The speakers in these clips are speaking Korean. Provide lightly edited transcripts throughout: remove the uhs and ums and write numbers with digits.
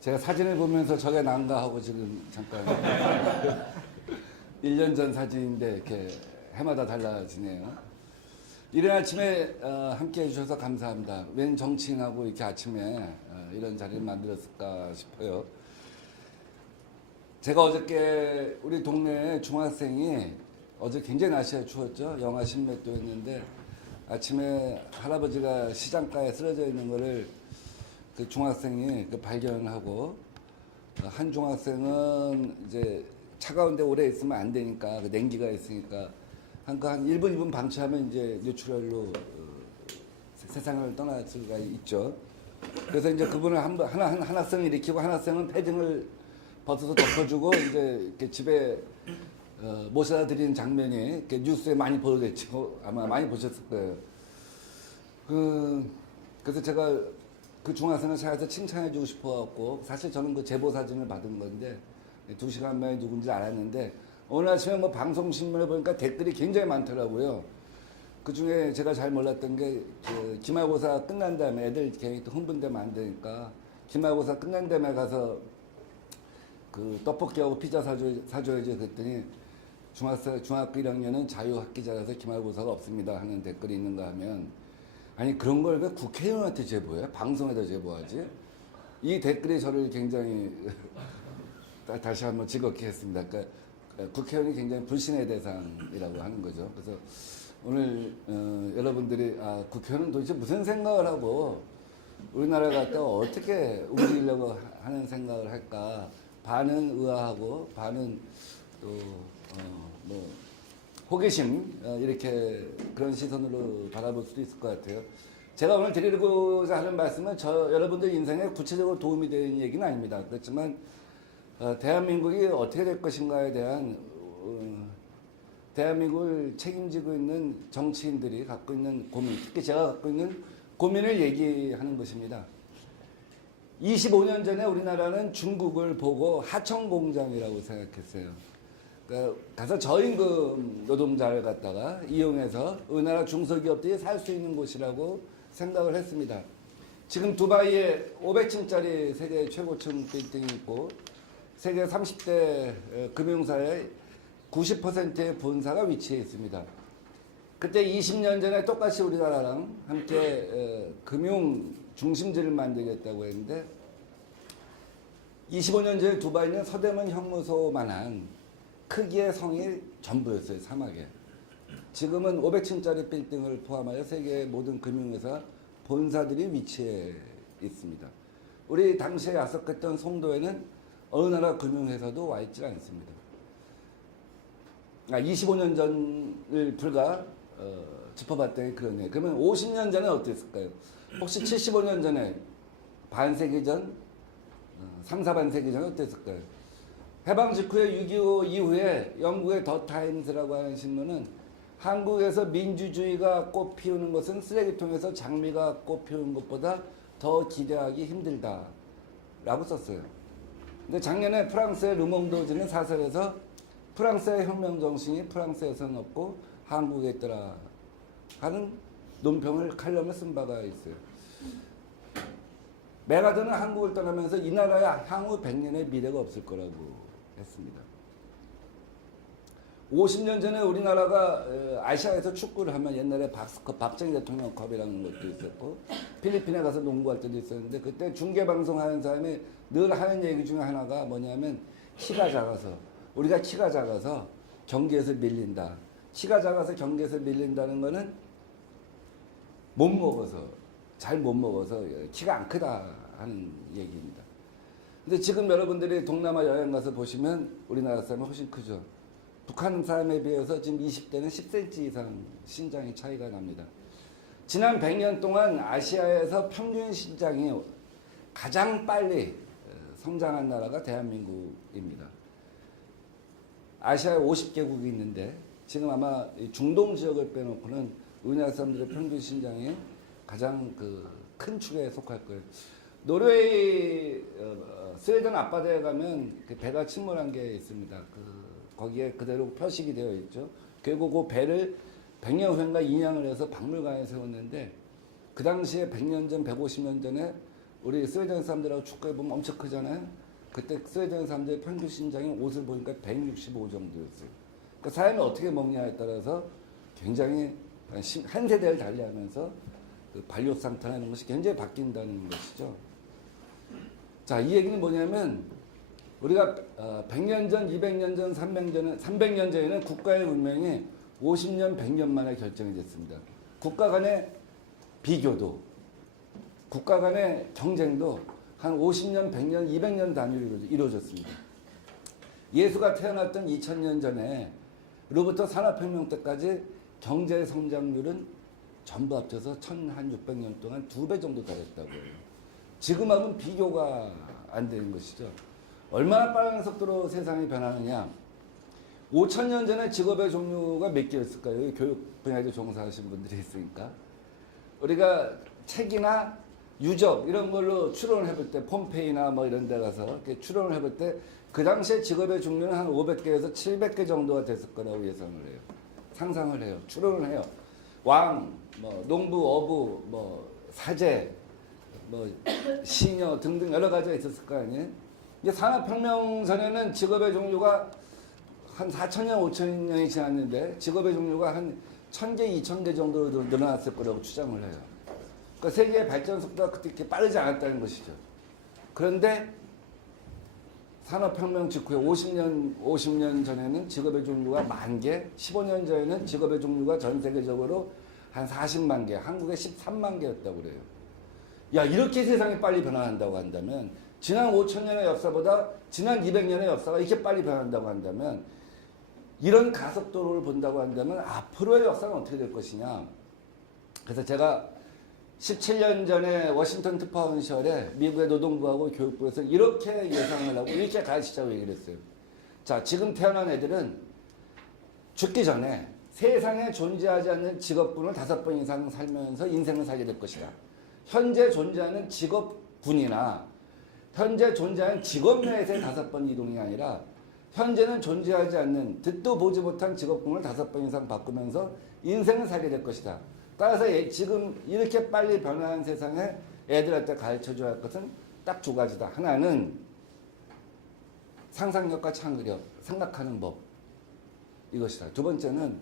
제가 사진을 보면서 저게 난가 하고 지금 잠깐 1년 전 사진인데 이렇게 해마다 달라지네요. 이른 아침에 함께 해주셔서 감사합니다. 웬 정치인하고 이렇게 아침에 이런 자리를 만들었을까 싶어요. 제가 어저께 우리 동네 중학생이 어제 굉장히 날씨가 추웠죠. 영하 10몇 도였는데 아침에 할아버지가 시장가에 쓰러져 있는 거를 그 중학생이 발견하고 한 중학생은 이제 차가운 데 오래 있으면 안 되니까 그 냉기가 있으니까 한 1분 2분 방치하면 이제 뇌출혈로 세상을 떠날 수가 있죠. 그래서 이제 그분을 한 학생을 일으키고 한 학생은 패딩을 벗어서 덮어주고 이제 이렇게 집에 모셔다 드리는 장면이 이렇게 뉴스에 많이 보도됐죠. 아마 많이 보셨을 거예요. 그래서 제가 그 중학생을 차에서 칭찬해주고 싶어갖고 사실 저는 그 제보 사진을 받은 건데 2시간 만에 누군지 알았는데 오늘 아침에 뭐 방송신문에 보니까 댓글이 굉장히 많더라고요. 그 중에 제가 잘 몰랐던 게 그 기말고사 끝난 다음에 애들 괜히 또 흥분되면 안 되니까 기말고사 끝난 다음에 가서 그 떡볶이하고 피자 사줘야지 그랬더니 중학교 1학년은 자유학기자라서 기말고사가 없습니다 하는 댓글이 있는가 하면 아니 그런 걸 왜 국회의원한테 제보해? 방송에다 제보하지? 이 댓글이 저를 굉장히 다시 한번 즐겁게 했습니다. 그러니까 국회의원이 굉장히 불신의 대상이라고 하는 거죠. 그래서 오늘 여러분들이 국회의원은 도대체 무슨 생각을 하고 우리나라 갖다가 어떻게 움직이려고 하는 생각을 할까? 반은 의아하고 반은 또 뭐 호기심 이렇게 그런 시선으로 바라볼 수도 있을 것 같아요. 제가 오늘 드리고자 하는 말씀은 여러분들 인생에 구체적으로 도움이 되는 얘기는 아닙니다. 그렇지만 대한민국이 어떻게 될 것인가에 대한 대한민국을 책임지고 있는 정치인들이 갖고 있는 고민, 특히 제가 갖고 있는 고민을 얘기하는 것입니다. 25년 전에 우리나라는 중국을 보고 하청공장이라고 생각했어요. 그러니까 가서 저임금 노동자를 갖다가 이용해서 우리나라 중소기업들이 살 수 있는 곳이라고 생각을 했습니다. 지금 두바이에 500층짜리 세계 최고층 빌딩이 있고 세계 30대 금융사의 90%의 본사가 위치해 있습니다. 그때 20년 전에 똑같이 우리나라랑 함께 금융 중심지를 만들겠다고 했는데 25년 전에 두바이는 서대문 형무소만한 크기의 성이 전부였어요. 사막에. 지금은 500층짜리 빌딩을 포함하여 세계의 모든 금융회사 본사들이 위치해 있습니다. 우리 당시에 야속했던 송도에는 어느 나라 금융회사도 와 있지 않습니다. 25년 전을 불과 짚어봤더니 그러네요. 그러면 50년 전에 어땠을까요? 혹시 75년 전에 반세기 전, 3, 4반세기 전에 어땠을까요? 해방 직후에 6.25 이후에 영국의 더 타임스라고 하는 신문은 한국에서 민주주의가 꽃 피우는 것은 쓰레기통에서 장미가 꽃 피우는 것보다 더 기대하기 힘들다 라고 썼어요. 근데 작년에 프랑스의 르몽드지는 사설에서 프랑스의 혁명 정신이 프랑스에서는 없고 한국에 있더라 하는 논평을 칼럼을 쓴 바가 있어요. 메가더는 한국을 떠나면서 이 나라의 향후 100년의 미래가 없을 거라고 했습니다. 50년 전에 우리나라가 아시아에서 축구를 하면 옛날에 박정희 대통령 컵이라는 것도 있었고 필리핀에 가서 농구할 때도 있었는데 그때 중계방송하는 사람이 늘 하는 얘기 중에 하나가 뭐냐면 키가 작아서 우리가 키가 작아서 경기에서 밀린다. 키가 작아서 경기에서 밀린다는 거는 못 먹어서 잘 못 먹어서 키가 안 크다 하는 얘기입니다. 근데 지금 여러분들이 동남아 여행 가서 보시면 우리나라 사람은 훨씬 크죠. 북한 사람에 비해서 지금 20대는 10cm 이상 신장이 차이가 납니다. 지난 100년 동안 아시아에서 평균 신장이 가장 빨리 성장한 나라가 대한민국입니다. 아시아에 50개국이 있는데 지금 아마 중동 지역을 빼놓고는 우리나라 사람들의 평균 신장이 가장 큰 축에 속할 거예요. 노르웨이, 스웨덴 앞바다에 가면 배가 침몰한 게 있습니다. 거기에 그대로 표식이 되어 있죠. 결국 그 배를 100년 후인가 인양을 해서 박물관에 세웠는데 그 당시에 100년 전, 150년 전에 우리 스웨덴 사람들하고 축구해 보면 엄청 크잖아요. 그때 스웨덴 사람들의 평균 신장이 옷을 보니까 165 정도였어요. 그러니까 사람이 어떻게 먹냐에 따라서 굉장히 한 세대를 달리하면서 그 발육 상태나 이런 것이 굉장히 바뀐다는 것이죠. 자, 이 얘기는 뭐냐면 우리가 100년 전, 200년 전, 300년 전에는 국가의 운명이 50년, 100년 만에 결정이 됐습니다. 국가 간의 비교도, 국가 간의 경쟁도 한 50년, 100년, 200년 단위로 이루어졌습니다. 예수가 태어났던 2000년 전에로부터 산업혁명 때까지 경제 성장률은 전부 합쳐서 1600년 동안 2배 정도 달했다고 해요. 지금하고는 비교가 안 되는 것이죠. 얼마나 빠른 속도로 세상이 변하느냐. 5000년 전에 직업의 종류가 몇 개였을까요? 교육 분야에 종사하신 분들이 있으니까. 우리가 책이나 유적 이런 걸로 추론을 해볼 때 폼페이나 뭐 이런 데 가서 이렇게 추론을 해볼 때 그 당시에 직업의 종류는 한 500개에서 700개 정도가 됐을 거라고 예상을 해요. 상상을 해요. 추론을 해요. 왕, 뭐 농부, 어부, 뭐 사제, 뭐 시녀 등등 여러 가지가 있었을 거 아니에요. 이제 산업혁명 전에는 직업의 종류가 한 4,000년, 5,000년이 지났는데 직업의 종류가 한 1,000개, 2,000개 정도로 늘어났을 거라고 추정을 해요. 그러니까 세계의 발전 속도가 그때 이렇게 빠르지 않았다는 것이죠. 그런데 산업혁명 직후에 50년 전에는 직업의 종류가 10,000개, 15년 전에는 직업의 종류가 전 세계적으로 한 40만 개, 한국에 13만 개였다고 그래요. 야, 이렇게 세상이 빨리 변화한다고 한다면, 지난 5,000년의 역사보다 지난 200년의 역사가 이렇게 빨리 변한다고 한다면, 이런 가속도를 본다고 한다면 앞으로의 역사는 어떻게 될 것이냐. 그래서 제가 17년 전에 워싱턴 특파원 시절에 미국의 노동부하고 교육부에서 이렇게 예상을 하고 이렇게 가르치자고 얘기를 했어요. 자, 지금 태어난 애들은 죽기 전에 세상에 존재하지 않는 직업군을 5번 이상 살면서 인생을 살게 될 것이다. 현재 존재하는 직업군이나 현재 존재하는 직업 내에서의 5번 이동이 아니라 현재는 존재하지 않는 듣도 보지 못한 직업군을 5번 이상 바꾸면서 인생을 살게 될 것이다. 따라서 지금 이렇게 빨리 변화한 세상에 애들한테 가르쳐줘야 할 것은 딱 2가지다. 하나는 상상력과 창의력, 생각하는 법. 이것이다. 2번째는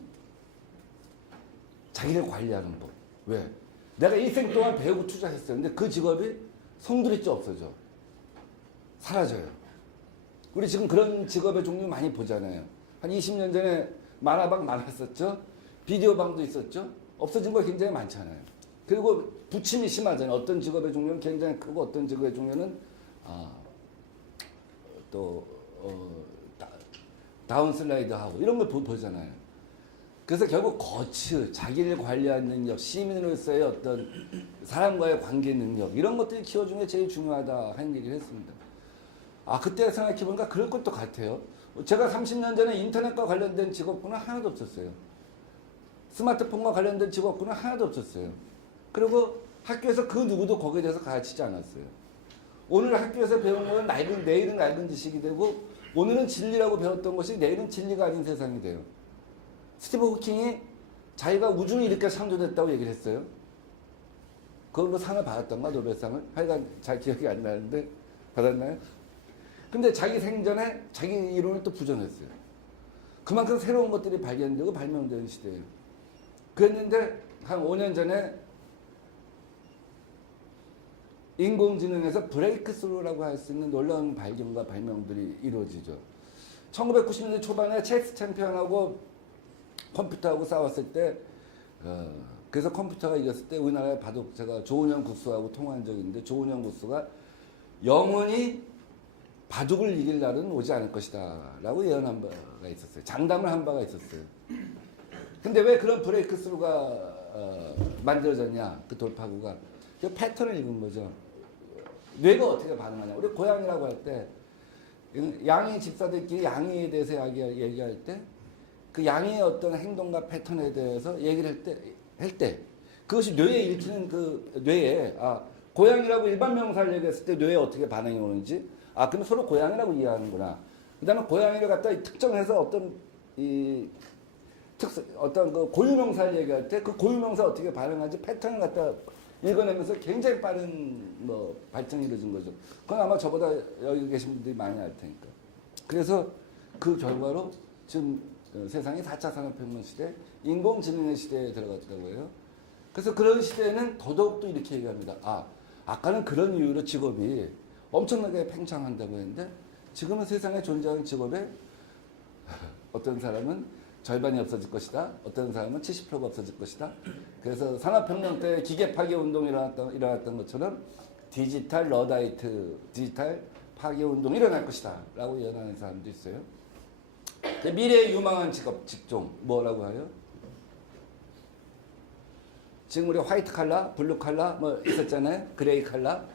자기를 관리하는 법. 왜? 내가 일생 동안 배우고 투자했어요. 근데 그 직업이 송두리째 없어져. 사라져요. 우리 지금 그런 직업의 종류 많이 보잖아요. 한 20년 전에 만화방 많았었죠. 비디오 방도 있었죠. 없어진 거 굉장히 많잖아요. 그리고 부침이 심하잖아요. 어떤 직업의 종류는 굉장히 크고 어떤 직업의 종류는 다운슬라이드 하고 이런 걸 보잖아요. 그래서 결국 거치, 자기를 관리하는 능력, 시민으로서의 어떤 사람과의 관계 능력 이런 것들이 키워주는 게 제일 중요하다 하는 얘기를 했습니다. 그때 생각해보니까 그럴 것도 같아요. 제가 30년 전에 인터넷과 관련된 직업군은 하나도 없었어요. 스마트폰과 관련된 직업군은 하나도 없었어요. 그리고 학교에서 그 누구도 거기에 대해서 가르치지 않았어요. 오늘 학교에서 배운 거는 내일은 낡은 지식이 되고 오늘은 진리라고 배웠던 것이 내일은 진리가 아닌 세상이 돼요. 스티브 호킹이 자기가 우주를 이렇게 창조됐다고 얘기를 했어요. 그걸로 상을 받았던가 노벨상을? 하여간 잘 기억이 안 나는데 받았나요? 근데 자기 생전에 자기 이론을 또 부정했어요. 그만큼 새로운 것들이 발견되고 발명되는 시대예요. 그랬는데 한 5년 전에 인공지능에서 브레이크스루라고 할 수 있는 놀라운 발견과 발명들이 이루어지죠. 1990년대 초반에 체스 챔피언하고 컴퓨터하고 싸웠을 때 그래서 컴퓨터가 이겼을 때 우리나라의 바둑제가 조은현 국수하고 통화한 적이 있는데 조은현 국수가 영원히 바둑을 이길 날은 오지 않을 것이다 라고 예언한 바가 있었어요. 장담을 한 바가 있었어요. 근데 왜 그런 브레이크스루가 만들어졌냐, 그 돌파구가. 그 패턴을 읽은 거죠. 뇌가 어떻게 반응하냐. 우리 고양이라고 할 때, 양이 집사들끼리 양이에 대해서 얘기할 때, 그 양이의 어떤 행동과 패턴에 대해서 얘기를 할 때, 그것이 뇌에 읽히는 그 뇌에, 고양이라고 일반 명사를 얘기했을 때 뇌에 어떻게 반응이 오는지, 그럼 서로 고양이라고 이해하는구나. 그 다음에 고양이를 갖다 특정해서 어떤 그 고유명사를 얘기할 때 그 고유명사 어떻게 반응하지 패턴을 갖다 읽어내면서 굉장히 빠른 뭐 발전이 이루어진 거죠. 그건 아마 저보다 여기 계신 분들이 많이 알 테니까. 그래서 그 결과로 지금 세상이 4차 산업혁명 시대, 인공지능의 시대에 들어갔다고 해요. 그래서 그런 시대에는 더더욱 또 이렇게 얘기합니다. 아까는 그런 이유로 직업이 엄청나게 팽창한다고 했는데 지금은 세상에 존재하는 직업에 어떤 사람은 절반이 없어질 것이다. 어떤 사람은 70%가 없어질 것이다. 그래서 산업혁명 때 기계 파괴 운동이 일어났던 것처럼 디지털 러다이트, 디지털 파괴 운동이 일어날 것이다. 라고 예언하는 사람도 있어요. 미래의 유망한 직업, 직종, 뭐라고 하요? 지금 우리 화이트 칼라, 블루 칼라 뭐 있었잖아요. 그레이 칼라.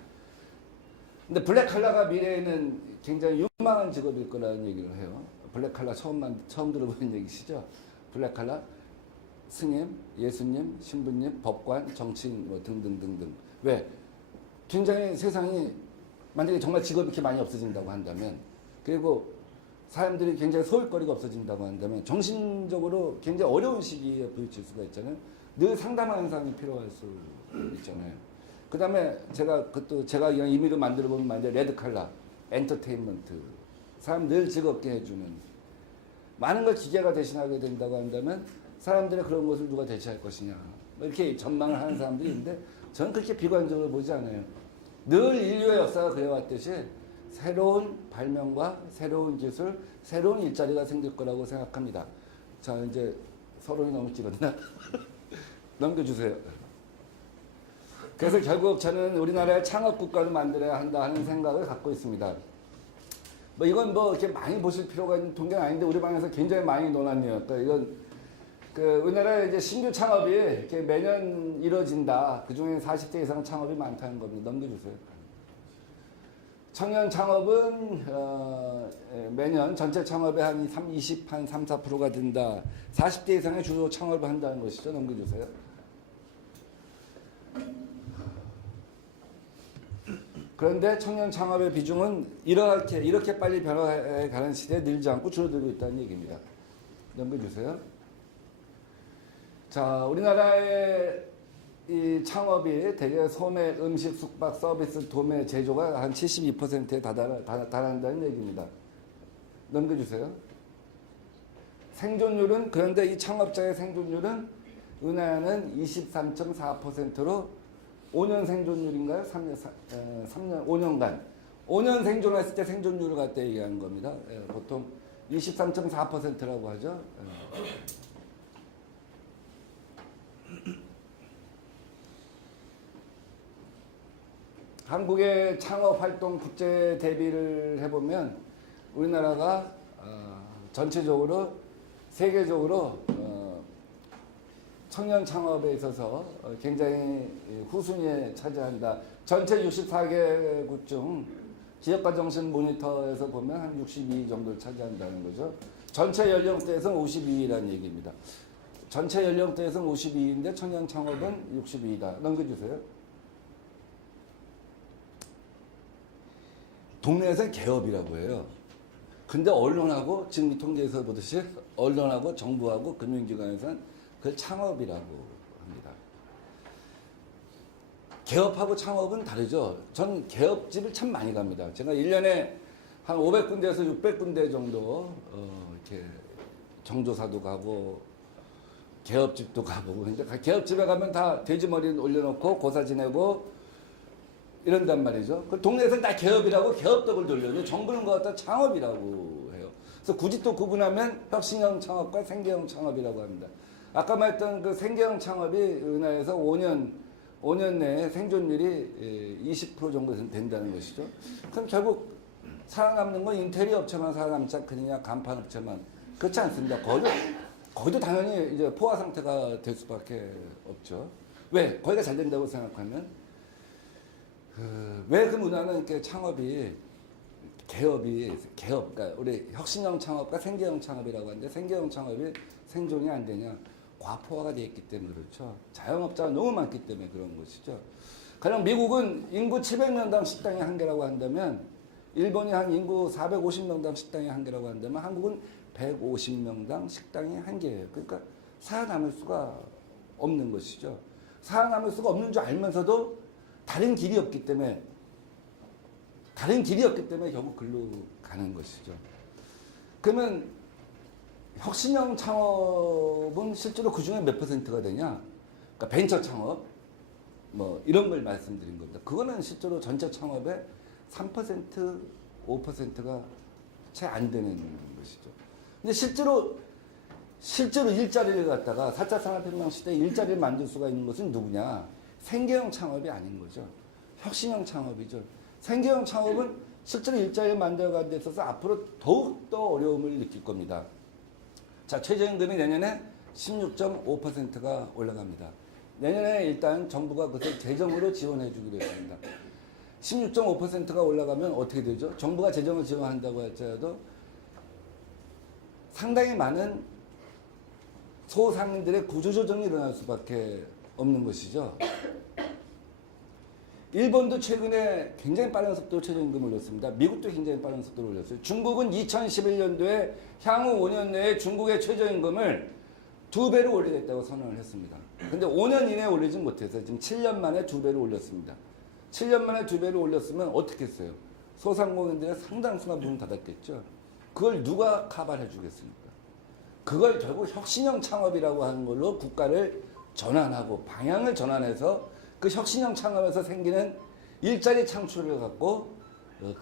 근데 블랙 칼라가 미래에는 굉장히 유망한 직업일 거라는 얘기를 해요. 블랙 칼라 처음 들어보는 얘기시죠? 블랙 칼라, 스님, 예수님, 신부님, 법관, 정치인 뭐 등등등등. 왜? 굉장히 세상이 만약에 정말 직업이 이렇게 많이 없어진다고 한다면, 그리고 사람들이 굉장히 소일거리가 없어진다고 한다면 정신적으로 굉장히 어려운 시기에 부딪힐 수가 있잖아요. 늘 상담하는 사람이 필요할 수 있잖아요. 그 다음에 제가 임의로 만들어 보면 말이죠. 레드 칼라, 엔터테인먼트. 사람 늘 즐겁게 해주는. 많은 걸 기계가 대신하게 된다고 한다면 사람들의 그런 것을 누가 대체할 것이냐. 이렇게 전망을 하는 사람들이 있는데 저는 그렇게 비관적으로 보지 않아요. 늘 인류의 역사가 그래왔듯이 새로운 발명과 새로운 기술, 새로운 일자리가 생길 거라고 생각합니다. 자, 이제 서론이 너무 길었나? 넘겨주세요. 그래서 결국 저는 우리나라의 창업국가를 만들어야 한다 하는 생각을 갖고 있습니다. 뭐 이건 뭐 이렇게 많이 보실 필요가 있는 통계는 아닌데 우리 방에서 굉장히 많이 논하네요. 그러니까 이건 우리나라에 이제 신규 창업이 이렇게 매년 이루어진다. 그 중에 40대 이상 창업이 많다는 겁니다. 넘겨주세요. 청년 창업은 매년 전체 창업의 한 3~4%가 된다. 40대 이상의 주로 창업을 한다는 것이죠. 넘겨주세요. 그런데 청년 창업의 비중은 이렇게 빨리 변화해 가는 시대에 늘지 않고 줄어들고 있다는 얘기입니다. 넘겨주세요. 자, 우리나라의 이 창업이 대개 소매, 음식, 숙박, 서비스, 도매, 제조가 한 72%에 달한다는 얘기입니다. 넘겨주세요. 생존율은, 그런데 이 창업자의 생존율은 은하는 23.4%로 5년 생존율인가요? 3년, 5년간. 5년 생존했을 때 생존율을 갖다 얘기하는 겁니다. 보통 23.4%라고 하죠. 한국의 창업활동 국제 대비를 해보면 우리나라가 전체적으로 세계적으로 청년 창업에 있어서 굉장히 후순위에 차지한다. 전체 64개국 중 기업가 정신 모니터에서 보면 한 62위 정도를 차지한다는 거죠. 전체 연령대에서는 52위라는 얘기입니다. 전체 연령대에서는 52위인데 청년 창업은 62위다. 넘겨주세요. 동네에서는 개업이라고 해요. 근데 언론하고 지금 이 통계에서 보듯이 언론하고 정부하고 금융기관에서는 그걸 창업이라고 합니다. 개업하고 창업은 다르죠. 전 개업집을 참 많이 갑니다. 제가 1년에 한 500군데에서 600군데 정도 이렇게 정조사도 가고 개업집도 가보고. 근데 개업집에 가면 다 돼지머리 올려놓고 고사 지내고 이런단 말이죠. 그 동네에서는 다 개업이라고 개업덕을 돌려요. 정부는 그거 갖다 창업이라고 해요. 그래서 굳이 또 구분하면 혁신형 창업과 생계형 창업이라고 합니다. 아까 말했던 그 생계형 창업이 은하에서 5년 내에 생존율이 20% 정도 된다는 것이죠. 그럼 결국 살아남는 건 인테리어 업체만 살아남지 않느냐, 간판 업체만. 그렇지 않습니다. 거기도 당연히 이제 포화 상태가 될 수밖에 없죠. 왜? 거기가 잘 된다고 생각하면 왜 그 문화는 이렇게 창업이 개업, 그러니까 우리 혁신형 창업과 생계형 창업이라고 하는데 생계형 창업이 생존이 안 되냐? 과포화가 되어 있기 때문에 그렇죠. 자영업자가 너무 많기 때문에 그런 것이죠. 가령 미국은 인구 700명당 식당이 한 개라고 한다면 일본이 한 인구 450명당 식당이 한 개라고 한다면 한국은 150명당 식당이 한 개예요. 그러니까 살아남을 수가 없는 것이죠. 살아남을 수가 없는 줄 알면서도 다른 길이 없기 때문에 결국 글로 가는 것이죠. 그러면 혁신형 창업은 실제로 그 중에 몇 %가 되냐? 그러니까 벤처 창업 뭐 이런 걸 말씀드린 겁니다. 그거는 실제로 전체 창업의 3%, 5%가 채 안 되는 것이죠. 근데 실제로 일자리를 갖다가 4차 산업혁명 시대에 일자리를 만들 수가 있는 것은 누구냐? 생계형 창업이 아닌 거죠. 혁신형 창업이죠. 생계형 창업은 실제로 일자리를 만들어가는 데 있어서 앞으로 더욱더 어려움을 느낄 겁니다. 자, 최저임금이 내년에 16.5%가 올라갑니다. 내년에 일단 정부가 그것을 재정으로 지원해 주기로 했습니다. 16.5%가 올라가면 어떻게 되죠? 정부가 재정을 지원한다고 할지라도 상당히 많은 소상인들의 구조조정이 일어날 수밖에 없는 것이죠. 일본도 최근에 굉장히 빠른 속도로 최저임금을 올렸습니다. 미국도 굉장히 빠른 속도로 올렸어요. 중국은 2011년도에 향후 5년 내에 중국의 최저임금을 2배로 올리겠다고 선언을 했습니다. 근데 5년 이내에 올리진 못해서 지금 7년 만에 2배로 올렸습니다. 7년 만에 2배로 올렸으면 어떻게 했어요? 소상공인들의 상당수가 문을 닫았겠죠. 그걸 누가 커버해 주겠습니까? 그걸 결국 혁신형 창업이라고 하는 걸로 국가를 전환하고 방향을 전환해서 그 혁신형 창업에서 생기는 일자리 창출을 갖고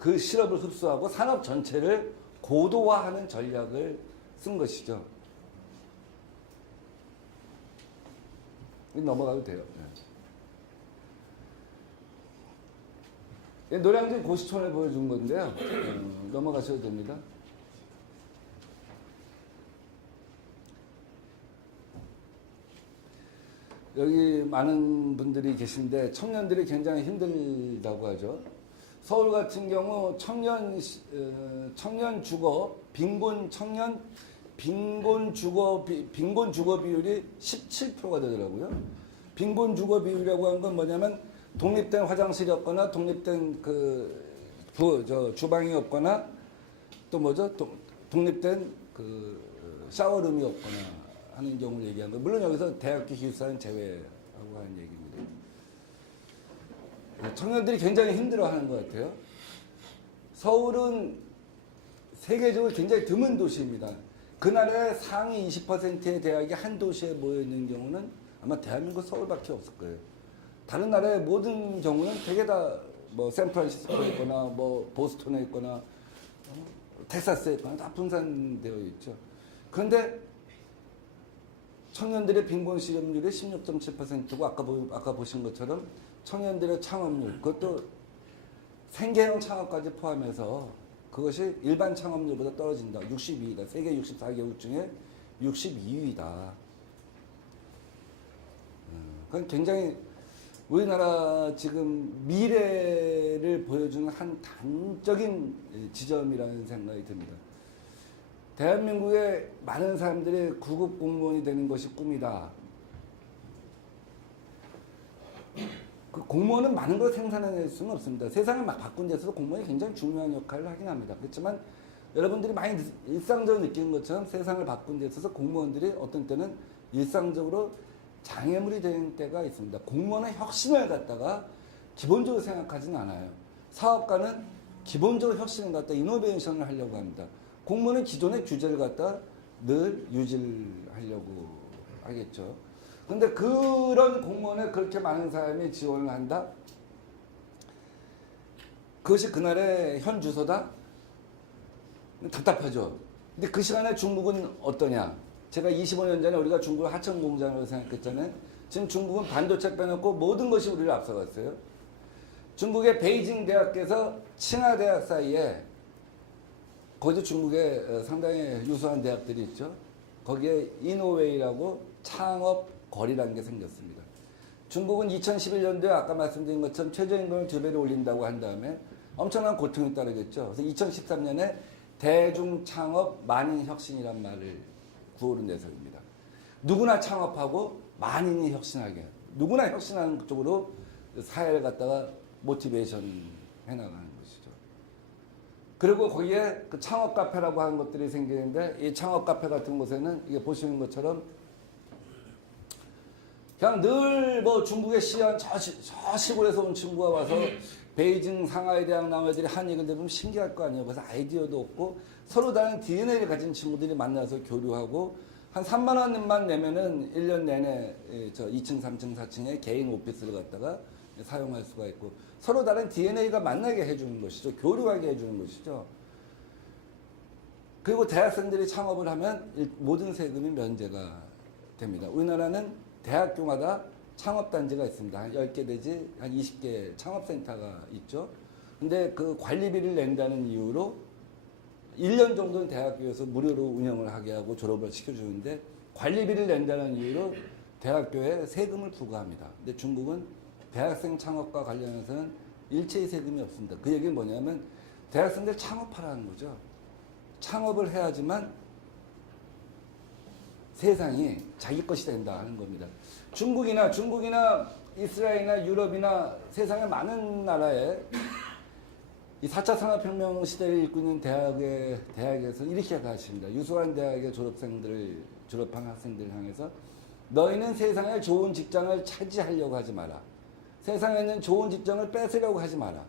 그 실업을 흡수하고 산업 전체를 고도화하는 전략을 쓴 것이죠. 넘어가도 돼요. 네. 노량진 고시촌을 보여준 건데요. 넘어가셔도 됩니다. 여기 많은 분들이 계신데 청년들이 굉장히 힘들다고 하죠. 서울 같은 경우 청년 주거 빈곤 주거 비율이 17%가 되더라고요. 빈곤 주거 비율이라고 하는 건 뭐냐면 독립된 화장실이 없거나 독립된 주방이 없거나 또 뭐죠? 독립된 샤워룸이 없거나 하는 경우를 얘기한 거예요. 물론 여기서 대학교 기숙사는 제외하고 하는 얘기입니다. 청년들이 굉장히 힘들어하는 것 같아요. 서울은 세계적으로 굉장히 드문 도시입니다. 그날의 상위 20%의 대학이 한 도시에 모여 있는 경우는 아마 대한민국 서울밖에 없을 거예요. 다른 나라의 모든 경우는 되게 다 뭐 샌프란시스코에 있거나 뭐 보스턴에 있거나 텍사스에 있거나 다 분산되어 있죠. 그런데 청년들의 빈곤 실업률이 16.7%고 아까 보신 것처럼 청년들의 창업률 그것도 생계형 창업까지 포함해서 그것이 일반 창업률보다 떨어진다. 62위다. 세계 64개국 중에 62위다. 그건 굉장히 우리나라 지금 미래를 보여주는 한 단적인 지점이라는 생각이 듭니다. 대한민국의 많은 사람들이 구급 공무원이 되는 것이 꿈이다. 그 공무원은 많은 걸 생산해낼 수는 없습니다. 세상을 막 바꾼 데 있어서 공무원이 굉장히 중요한 역할을 하긴 합니다. 그렇지만 여러분들이 많이 일상적으로 느끼는 것처럼 세상을 바꾼 데 있어서 공무원들이 어떤 때는 일상적으로 장애물이 되는 때가 있습니다. 공무원의 혁신을 갖다가 기본적으로 생각하지는 않아요. 사업가는 기본적으로 혁신을 갖다 이노베이션을 하려고 합니다. 공무원은 기존의 규제를 갖다 늘 유지를 하려고 하겠죠. 근데 그런 공무원에 그렇게 많은 사람이 지원을 한다? 그것이 그날의 현 주소다? 답답하죠. 근데 그 시간에 중국은 어떠냐? 제가 25년 전에 우리가 중국을 하청 공장으로 생각했잖아요. 지금 중국은 반도체 빼놓고 모든 것이 우리를 앞서갔어요. 중국의 베이징 대학에서 칭화 대학 사이에 거기도 중국에 상당히 유수한 대학들이 있죠. 거기에 이노웨이라고 창업 거리라는 게 생겼습니다. 중국은 2011년도에 아까 말씀드린 것처럼 최저임금을 2배로 올린다고 한 다음에 엄청난 고통이 따르겠죠. 그래서 2013년에 대중창업 만인혁신이란 말을 구호로 내세웁니다. 누구나 창업하고 만인이 혁신하게, 누구나 혁신하는 쪽으로 사회를 갖다가 모티베이션 해나가는 것이죠. 그리고 거기에 그 창업 카페라고 하는 것들이 생기는데 이 창업 카페 같은 곳에는 이게 보시는 것처럼 그냥 늘 뭐 중국의 시안 저 시골에서 온 친구가 와서 베이징 상하이 대학 나온 애들이 한 얘기를 들으면 신기할 거 아니에요. 그래서 아이디어도 없고 서로 다른 DNA를 가진 친구들이 만나서 교류하고 한 3만 원만 내면은 1년 내내 저 2층, 3층, 4층에 개인 오피스를 갖다가 사용할 수가 있고 서로 다른 DNA가 만나게 해주는 것이죠. 교류하게 해주는 것이죠. 그리고 대학생들이 창업을 하면 모든 세금이 면제가 됩니다. 우리나라는 대학교마다 창업단지가 있습니다. 한 10개 내지 한 20개 창업센터가 있죠. 근데 그 관리비를 낸다는 이유로 1년 정도는 대학교에서 무료로 운영을 하게 하고 졸업을 시켜주는데 관리비를 낸다는 이유로 대학교에 세금을 부과합니다. 근데 중국은 대학생 창업과 관련해서는 일체의 세금이 없습니다. 그 얘기는 뭐냐면 대학생들 창업하라는 거죠. 창업을 해야지만 세상이 자기 것이 된다 하는 겁니다. 중국이나 이스라엘이나 유럽이나 세상의 많은 나라에 이 4차 산업혁명 시대를 일고 있는 대학에서 이렇게 가르칩니다. 유수한 대학의 졸업생들을 졸업한 학생들을 향해서 너희는 세상에 좋은 직장을 차지하려고 하지 마라. 세상에 있는 좋은 직장을 뺏으려고 하지 마라.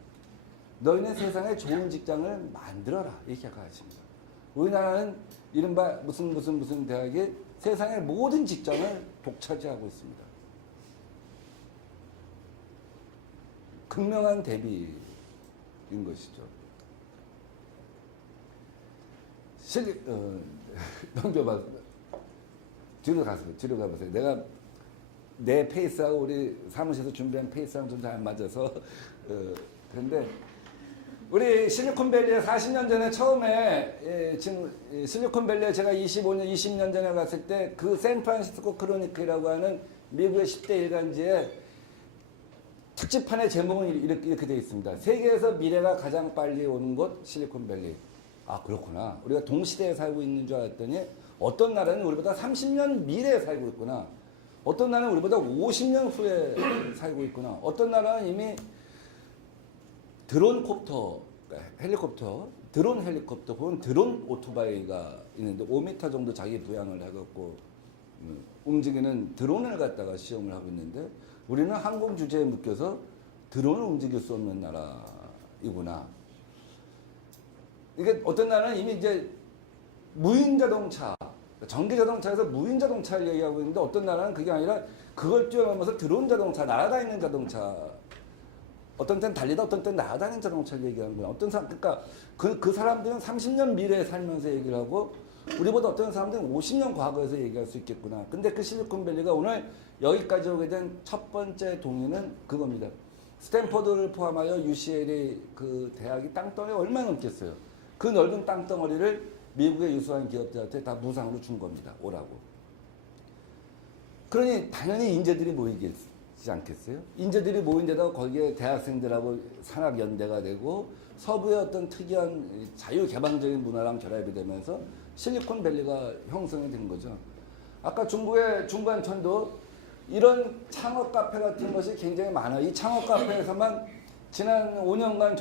너희는 세상에 좋은 직장을 만들어라. 이렇게 가르칩니다. 우리나라는 이른바 무슨 대학이 세상의 모든 직장을 독차지하고 있습니다. 극명한 대비인 것이죠. 넘겨봐. 뒤로 가보세요. 내가 내 페이스하고 우리 사무실에서 준비한 페이스랑 좀 잘 안 맞아서 그런데 우리 실리콘밸리에 40년 전에 처음에 지금 실리콘밸리에 제가 25년, 20년 전에 갔을 때 그 샌프란시스코 크로니클이라고 하는 미국의 10대 일간지에 특집판의 제목은 이렇게 되어 있습니다. 세계에서 미래가 가장 빨리 오는 곳 실리콘밸리. 아 그렇구나. 우리가 동시대에 살고 있는 줄 알았더니 어떤 나라는 우리보다 30년 미래에 살고 있구나. 어떤 나라는 우리보다 50년 후에 살고 있구나. 어떤 나라는 이미 드론 헬리콥터 혹은 드론 오토바이가 있는데 5m 정도 자기 부양을 해갖고 움직이는 드론을 갖다가 시험을 하고 있는데 우리는 항공 주제에 묶여서 드론을 움직일 수 없는 나라이구나. 이게 어떤 나라는 이미 이제 무인 자동차, 전기 자동차에서 무인 자동차를 얘기하고 있는데 어떤 나라는 그게 아니라 그걸 뛰어넘어서 드론 자동차, 날아다니는 자동차. 어떤 때는 달리다 어떤 때는 날아다니는 자동차를 얘기하는 거야. 어떤 사람, 그러니까 그 사람들은 30년 미래에 살면서 얘기를 하고 우리보다 어떤 사람들은 50년 과거에서 얘기할 수 있겠구나. 근데 그 실리콘밸리가 오늘 여기까지 오게 된 첫 번째 동의는 그겁니다. 스탠퍼드를 포함하여 UCL이 그 대학이 땅덩어리가 얼마나 넘겠어요. 그 넓은 땅덩어리를 미국의 유수한 기업들한테 다 무상으로 준 겁니다. 오라고. 그러니 당연히 인재들이 모이겠지 않겠어요? 인재들이 모인 데다가 거기에 대학생들하고 산학연대가 되고 서부의 어떤 특이한 자유개방적인 문화랑 결합이 되면서 실리콘밸리가 형성이 된 거죠. 아까 중국의 중관촌도 이런 창업 카페 같은 것이 굉장히 많아요. 이 창업 카페에서만 지난 5년간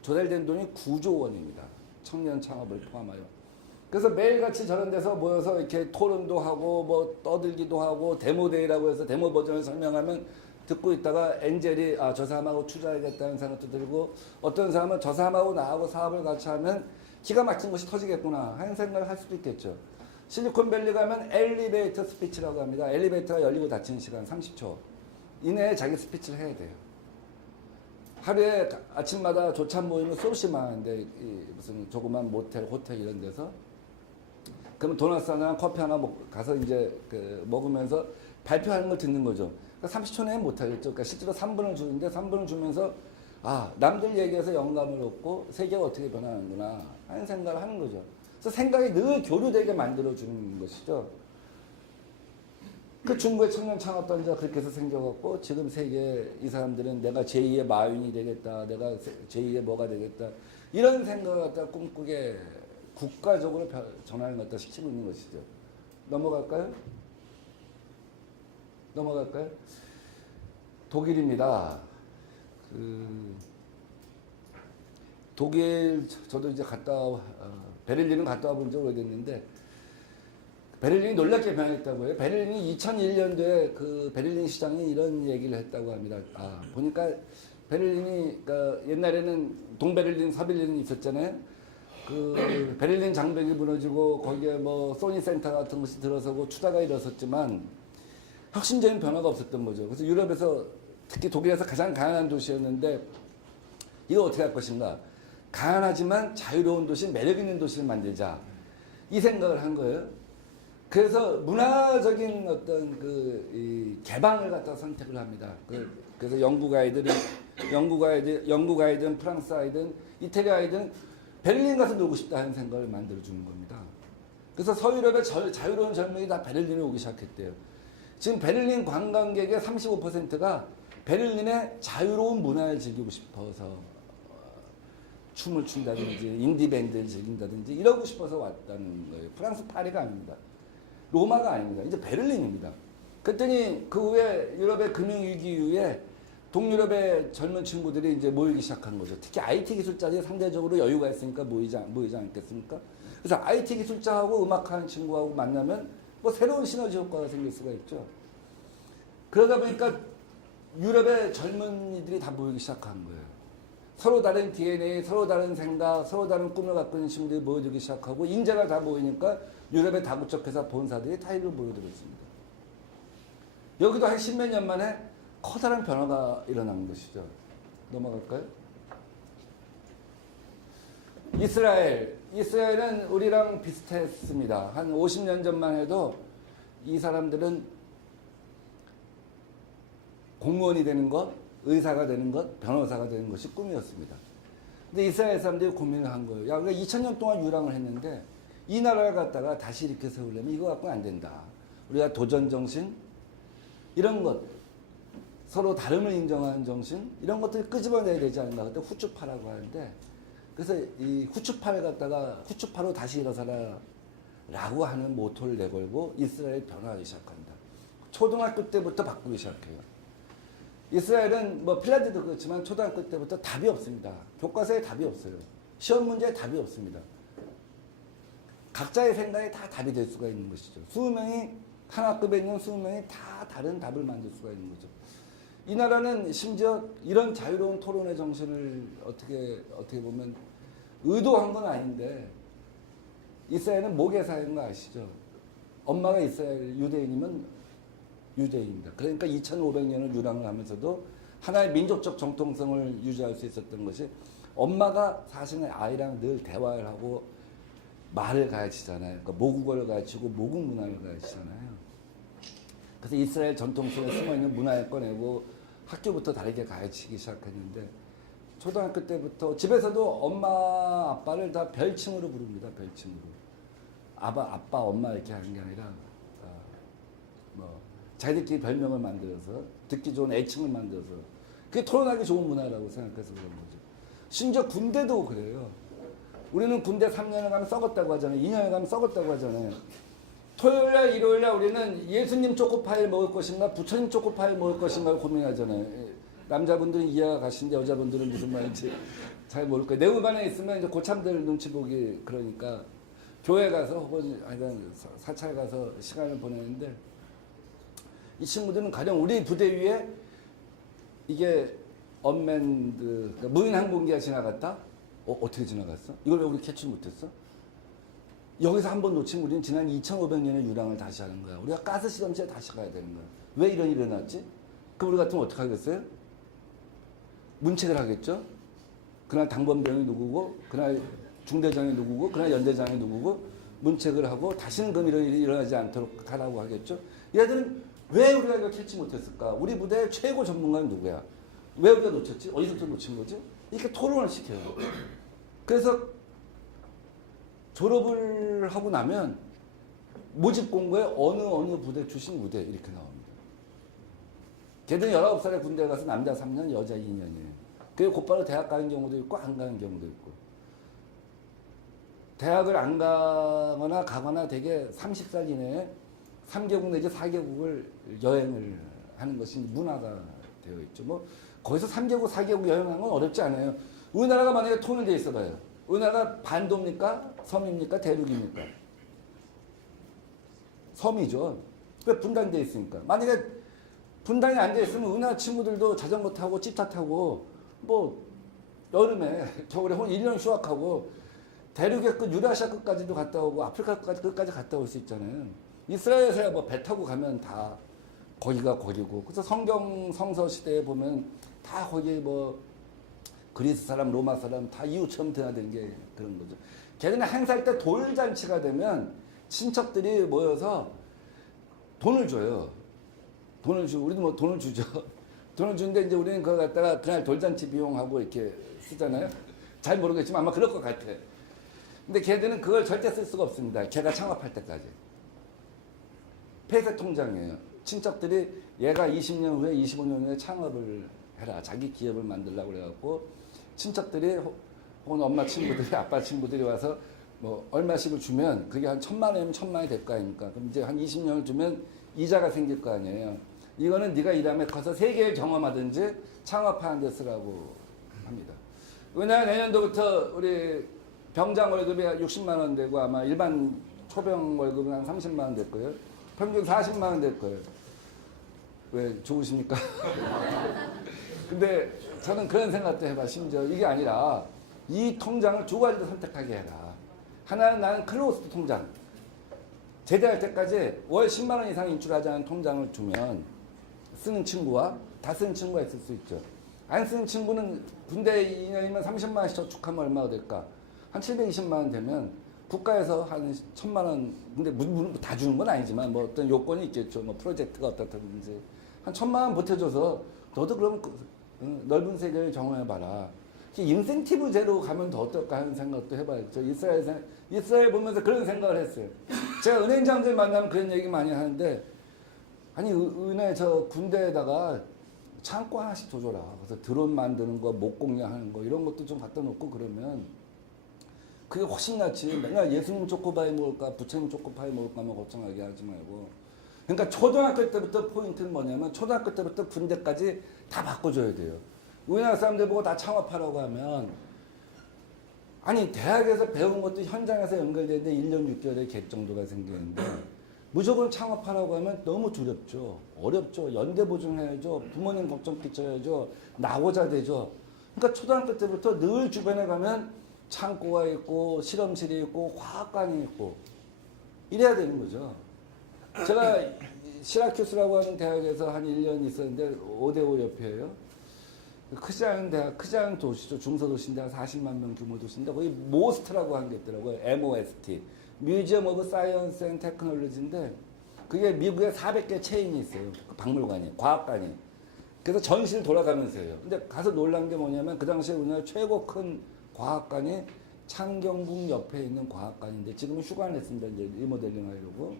조달된 돈이 9조 원입니다. 청년 창업을 포함하여. 그래서 매일같이 저런 데서 모여서 이렇게 토론도 하고 뭐 떠들기도 하고 데모데이라고 해서 데모 버전을 설명하면 듣고 있다가 엔젤이 저 사람하고 투자하겠다는 생각도 들고 어떤 사람은 저 사람하고 나하고 사업을 같이 하면 기가 막힌 것이 터지겠구나 하는 생각을 할 수도 있겠죠. 실리콘밸리 가면 엘리베이터 스피치라고 합니다. 엘리베이터가 열리고 닫히는 시간 30초 이내에 자기 스피치를 해야 돼요. 하루에 아침마다 조찬 모임은 수없이 많은데 무슨 조그만 모텔, 호텔 이런 데서 그러면 도넛 하나, 커피 하나 가서 이제 먹으면서 발표하는 걸 듣는 거죠. 그러니까 30초 내에 못하겠죠. 그러니까 실제로 3분을 주는데 3분을 주면서 남들 얘기해서 영감을 얻고 세계가 어떻게 변하는구나 하는 생각을 하는 거죠. 그래서 생각이 늘 교류되게 만들어주는 것이죠. 그 중국의 청년 창업단지가 그렇게 해서 생겨갖고 지금 세계 이 사람들은 내가 제2의 마윈이 되겠다. 내가 제2의 뭐가 되겠다. 이런 생각을 갖다 꿈꾸게 국가적으로 전환을 갖다 시키고 있는 것이죠. 넘어갈까요? 독일입니다. 독일 저도 이제 베를린은 갔다 와본 지 오래됐는데 베를린이 놀랍게 변했다고 해요. 베를린이 2001년도에 그 베를린 시장이 이런 얘기를 했다고 합니다. 보니까 베를린이 그러니까 옛날에는 동베를린, 서베를린 있었잖아요. 그 베를린 장벽이 무너지고 거기에 뭐 소니 센터 같은 것이 들어서고 추다가 일어섰지만 혁신적인 변화가 없었던 거죠. 그래서 유럽에서 특히 독일에서 가장 가난한 도시였는데 이거 어떻게 할 것인가? 가난하지만 자유로운 도시, 매력 있는 도시를 만들자. 이 생각을 한 거예요. 그래서 문화적인 어떤 이 개방을 갖다 선택을 합니다. 그래서 영국 아이들은 프랑스 아이든 이태리 아이든 베를린 가서 놀고 싶다 하는 생각을 만들어주는 겁니다. 그래서 서유럽의 자유로운 젊은이들이 다 베를린에 오기 시작했대요. 지금 베를린 관광객의 35%가 베를린의 자유로운 문화를 즐기고 싶어서 춤을 춘다든지 인디밴드를 즐긴다든지 이러고 싶어서 왔다는 거예요. 프랑스 파리가 아닙니다. 로마가 아닙니다. 이제 베를린입니다. 그랬더니 그 후에 유럽의 금융위기 이후에 동유럽의 젊은 친구들이 이제 모이기 시작한 거죠. 특히 IT 기술자들이 상대적으로 여유가 있으니까 모이지 않겠습니까? 그래서 IT 기술자하고 음악하는 친구하고 만나면 뭐 새로운 시너지 효과가 생길 수가 있죠. 그러다 보니까 유럽의 젊은이들이 다 모이기 시작한 거예요. 서로 다른 DNA, 서로 다른 생각, 서로 다른 꿈을 갖고 있는 친구들이 모여들기 시작하고 인재가 다 모이니까 유럽의 다국적 회사 본사들이 다 이리로 모여들었습니다. 여기도 한 십몇 년 만에 커다란 변화가 일어난 것이죠. 넘어갈까요? 이스라엘은 우리랑 비슷했습니다. 한 50년 전만 해도 이 사람들은 공무원이 되는 것, 의사가 되는 것, 변호사가 되는 것이 꿈이었습니다. 근데 이스라엘 사람들이 고민을 한 거예요. 야, 우리가 2000년 동안 유랑을 했는데 이 나라를 갖다가 다시 이렇게 세우려면 이거 갖고는 안 된다. 우리가 도전 정신, 이런 것, 서로 다름을 인정하는 정신, 이런 것들을 끄집어내야 되지 않나. 그때 후추파라고 하는데, 그래서 이 후추파를 갖다가 후추파로 다시 일어서라 라고 하는 모토를 내걸고 이스라엘 변화하기 시작합니다. 초등학교 때부터 바꾸기 시작해요. 이스라엘은 뭐 핀란드도 그렇지만 초등학교 때부터 답이 없습니다. 교과서에 답이 없어요. 시험 문제에 답이 없습니다. 각자의 생각에 다 답이 될 수가 있는 것이죠. 20명이 한 학급에 있는 20명이 다 다른 답을 만들 수가 있는 거죠. 이 나라는 심지어 이런 자유로운 토론의 정신을 어떻게 보면 의도한 건 아닌데, 이스라엘은 모계사인 거 아시죠? 엄마가 이스라엘 유대인이면 유대인입니다. 그러니까 2500년을 유랑을 하면서도 하나의 민족적 정통성을 유지할 수 있었던 것이, 엄마가 사실은 아이랑 늘 대화를 하고 말을 가르치잖아요. 그러니까 모국어를 가르치고 모국 문화를 가르치잖아요. 그래서 이스라엘 전통성에 숨어있는 문화를 꺼내고 학교부터 다르게 가르치기 시작했는데, 초등학교 때부터 집에서도 엄마 아빠를 다 별칭으로 부릅니다. 별칭으로. 아빠 엄마 이렇게 하는 게 아니라 뭐 자기들끼리 별명을 만들어서 듣기 좋은 애칭을 만들어서, 그게 토론하기 좋은 문화라고 생각해서 그런 거죠. 심지어 군대도 그래요. 우리는 군대 3년을 가면 썩었다고 하잖아요. 2년을 가면 썩었다고 하잖아요. 토요일날, 일요일날 우리는 예수님 초코파이 먹을 것인가, 부처님 초코파이 먹을 것인가 고민하잖아요. 남자분들은 이해가 가시는데 여자분들은 무슨 말인지 잘 모를 거예요. 내후반에 있으면 이제 고참들 눈치 보기, 그러니까 교회 가서 혹은 하여간 사찰 가서 시간을 보내는데, 이 친구들은 가령 우리 부대 위에 이게 언맨드, 그러니까 무인 항공기가 지나갔다? 어떻게 지나갔어? 이걸 왜 우리 캐치 못했어? 여기서 한 번 놓친 우리는 지난 2500년의 유랑을 다시 하는 거야. 우리가 가스 실험실에 다시 가야 되는 거야. 왜 이런 일이 일어났지? 그럼 우리 같으면 어떻게 하겠어요? 문책을 하겠죠? 그날 당번병이 누구고, 그날 중대장이 누구고, 그날 연대장이 누구고, 문책을 하고 다시는 그럼 이런 일이 일어나지 않도록 하라고 하겠죠? 얘들은 왜 우리가 이걸 캐치 못했을까? 우리 부대의 최고 전문가는 누구야? 왜 우리가 놓쳤지? 어디서부터 놓친 거지? 이렇게 토론을 시켜요. 그래서 졸업을 하고 나면 모집 공고에 어느 부대 출신 무대 이렇게 나옵니다. 걔들은 19살에 군대 가서 남자 3년, 여자 2년이에요. 그리고 곧바로 대학 가는 경우도 있고 안 가는 경우도 있고. 대학을 안 가거나 가거나 되게 30살 이내에 3개국 내지 4개국을 여행을 하는 것이 문화가 되어 있죠. 뭐 거기서 3개국, 4개국 여행하는 건 어렵지 않아요. 우리나라가 만약에 통일돼 있어 봐요. 우리나라가 반도입니까? 섬입니까? 대륙입니까? 섬이죠. 왜 분단돼 있으니까. 만약에 분단이 안 돼 있으면 우리나라 친구들도 자전거 타고 찝차 타고 뭐 여름에 겨울에 1년 휴학하고 대륙의 끝 유라시아 끝까지도 갔다 오고 아프리카 끝까지 갔다 올 수 있잖아요. 이스라엘에서야 뭐 배 타고 가면 다 거기가 거기고. 그래서 성경 성서 시대에 보면 다 거기 뭐 그리스 사람, 로마 사람 다 이웃처럼 드나드는 게 그런 거죠. 걔네는 행사할 때 돌잔치가 되면 친척들이 모여서 돈을 줘요. 돈을 주고, 우리도 뭐 돈을 주죠. 돈을 주는데 이제 우리는 그걸 갖다가 그날 돌잔치 비용하고 이렇게 쓰잖아요. 잘 모르겠지만 아마 그럴 것 같아. 근데 걔들은 그걸 절대 쓸 수가 없습니다. 걔가 창업할 때까지. 폐쇄 통장이에요. 친척들이 얘가 20년 후에 25년 후에 창업을 해라. 자기 기업을 만들라고 그래갖고 친척들이 혹은 엄마 친구들이 아빠 친구들이 와서 뭐 얼마씩을 주면 그게 한 1,000만 원이면 1,000만 원이 될 거 아닙니까? 그럼 이제 한 20년을 주면 이자가 생길 거 아니에요. 이거는 네가 이 다음에 커서 세계를 경험하든지 창업하는 데 쓰라고 합니다. 왜냐하면 내년도부터 우리 병장 월급이 60만 원 되고 아마 일반 초병 월급은 한 30만 원 될 거예요. 평균 40만 원 될 거예요. 왜 좋으십니까? 근데 저는 그런 생각도 해봐. 심지어 이게 아니라 이 통장을 두 가지로 선택하게 해라. 하나는 나는 클로스드 통장. 제대할 때까지 월 10만 원 이상 인출하지 않은 통장을 주면 쓰는 친구와 다 쓰는 친구가 있을 수 있죠. 안 쓰는 친구는 군대 2년이면 30만 원씩 저축하면 얼마가 될까? 한 720만 원 되면 국가에서 한 1,000만 원, 근데 다 주는 건 아니지만 뭐 어떤 요건이 있겠죠. 뭐 프로젝트가 어떻다든지 한 1,000만 원 보태줘서 너도 그럼 넓은 세계를 경험해봐라. 인센티브제로 가면 더 어떨까 하는 생각도 해봐요. 저 이스라엘 보면서 그런 생각을 했어요. 제가 은행장들 만나면 그런 얘기 많이 하는데, 아니, 은행 저 군대에다가 창고 하나씩 줘줘라. 그래서 드론 만드는 거, 목공량 하는 거, 이런 것도 좀 갖다 놓고 그러면 그게 훨씬 낫지. 맨날 예수님 초코파이 먹을까, 부처님 초코파이 먹을까만 걱정하게 하지 말고. 그러니까 초등학교 때부터 포인트는 뭐냐면 초등학교 때부터 군대까지 다 바꿔줘야 돼요. 우리나라 사람들 보고 다 창업하라고 하면, 아니 대학에서 배운 것도 현장에서 연결되는데 1년 6개월에 갭 정도가 생기는데 무조건 창업하라고 하면 너무 두렵죠. 어렵죠. 연대 보증해야죠. 부모님 걱정 끼쳐야죠. 나고자 되죠. 그러니까 초등학교 때부터 늘 주변에 가면 창고가 있고 실험실이 있고 화학관이 있고 이래야 되는 거죠. 제가 시라큐스라고 하는 대학에서 한 1년 있었는데 5대5 옆이에요. 크지 않은 대학, 크지 않은 도시죠. 중소도시인데 한 40만 명 규모 도시인데 거기 모스트라고 한 게 있더라고요. MOST. 뮤지엄 오브 사이언스 앤 테크놀로지인데 그게 미국에 400개 체인이 있어요. 그 박물관이, 과학관이. 그래서 전시를 돌아가면서 해요. 근데 가서 놀란 게 뭐냐면 그 당시에 우리나라 최고 큰 과학관이 창경궁 옆에 있는 과학관인데 지금은 휴관을 했습니다. 이제 리모델링 하려고.